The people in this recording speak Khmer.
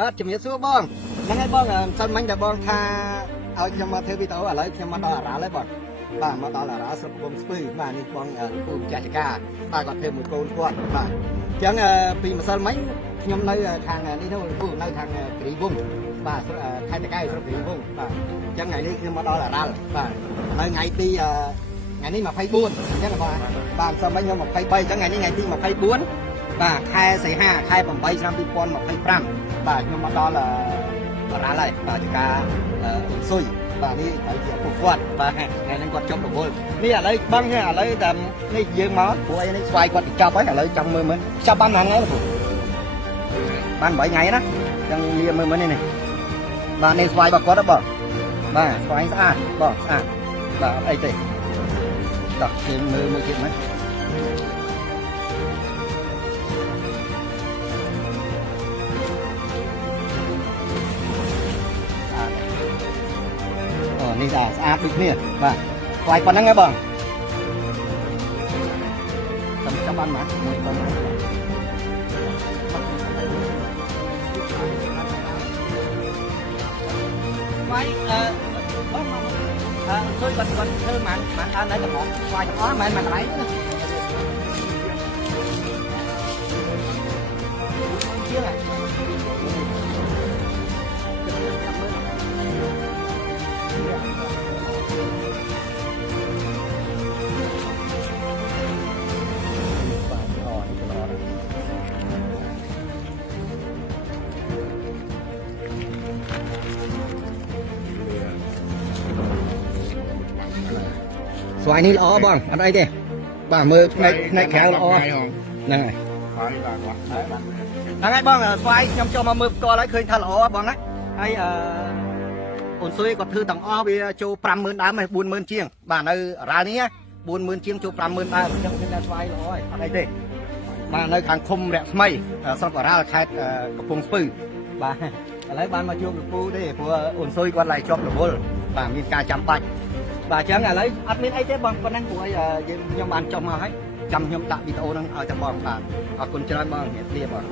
បាទជំរាបសួរបងហ្នឹងហើយបងសិនមិញតែបងថាឲ្យខ្ញុំមកធ្វើវីដេអូឥឡូវខ្ញុំមកដល់អារ៉ាល់ហើយបងបាទមកដល់អារ៉ាល់ស្រុកកំពង់ស្ពឺបាទនេះបងពូម្ចាស់ចការបាទគាត់ធ្វើមួយកូនគាត់បាទអញ្ចឹងពីម្សិលមិញខ្ញុំនៅខាងនេះនោះពូនៅខាងគិរីវង្សបាទខេត្តតាកែវស្រុកគិរីវង្សបាទអញ្ចឹងថ្ងៃនេះខ្ញុំមកដល់អារ៉ាល់បាទនៅថ្ងៃទីថ្ងៃនេះ24អញ្ចឹងបាទបាទម្សិលមិញខ្ញុំ23អញ្ចឹងថ្ងៃនេះថ្ងៃទី24បាទខែសីហាខែ8ឆ្នាំ2025បាទខ្ញុំមកដល់បារាល់ហើយបាទជាការស៊ុយបាទនេះទៅជាពួកគាត់បាទថ្ងៃហ្នឹងគាត់ចប់រវល់នេះឥឡូវបឹងឥឡូវតែនេះយើងមកព្រោះអីនេះស្វាយគាត់ទៅចាប់ហើយឥឡូវចង់មើលចាប់បានណាថ្ងៃហ្នឹងបាន8ថ្ងៃណាចឹងលាមើលនេះបាទនេះស្វាយរបស់គាត់ហ៎បងបាទស្វាយស្អាតបងស្អាតបាទអត់អីទេដល់យើងមើលទៀតណានេះស្អាតដូចគ្នាបាទស្វាយប៉ុណ្ណឹងហ៎បងចាំបានមកមួយបងស្វាយបងមកជួយគាត់ធ្វើមកដើរនៅទាំងអស់ស្វាយទាំងអស់មិនមែនកន្លែងជាងស្វាយនេះល្អបងអត់អីទេបាទមើលផ្នែកក្រៅល្អហ្នឹងហើយហ្នឹងហើយបងស្វាយខ្ញុំចូលមកមើលផ្ទាល់ហើយឃើញថាល្អបងណាហើយអូនស៊ុយគាត់ធ្វើទាំងអស់វាចូល50000ដើមហើយ40000ជាងបាទនៅរ៉ាល់នេះ40000ជាងចូល50000ដើមអញ្ចឹងឃើញថាស្វាយល្អហើយអត់អីទេបាទនៅខាងឃុំរស្មីស្រុករ៉ាល់ខេត្តកំពង់ស្ពឺបាទឥឡូវបានមកជួបលោកពូទេព្រោះអូនស៊ុយគាត់ឡើងជាប់រវល់បាទមានការចាំបាច់បាទអញ្ចឹងឥឡូវអត់មានអីទេបងប៉ុណ្ណឹងព្រោះខ្ញុំបានចុះមកហើយចាំខ្ញុំដាក់វីដេអូហ្នឹងឲ្យតែបងបាទអរគុណច្រើនបងជំរាបលាបង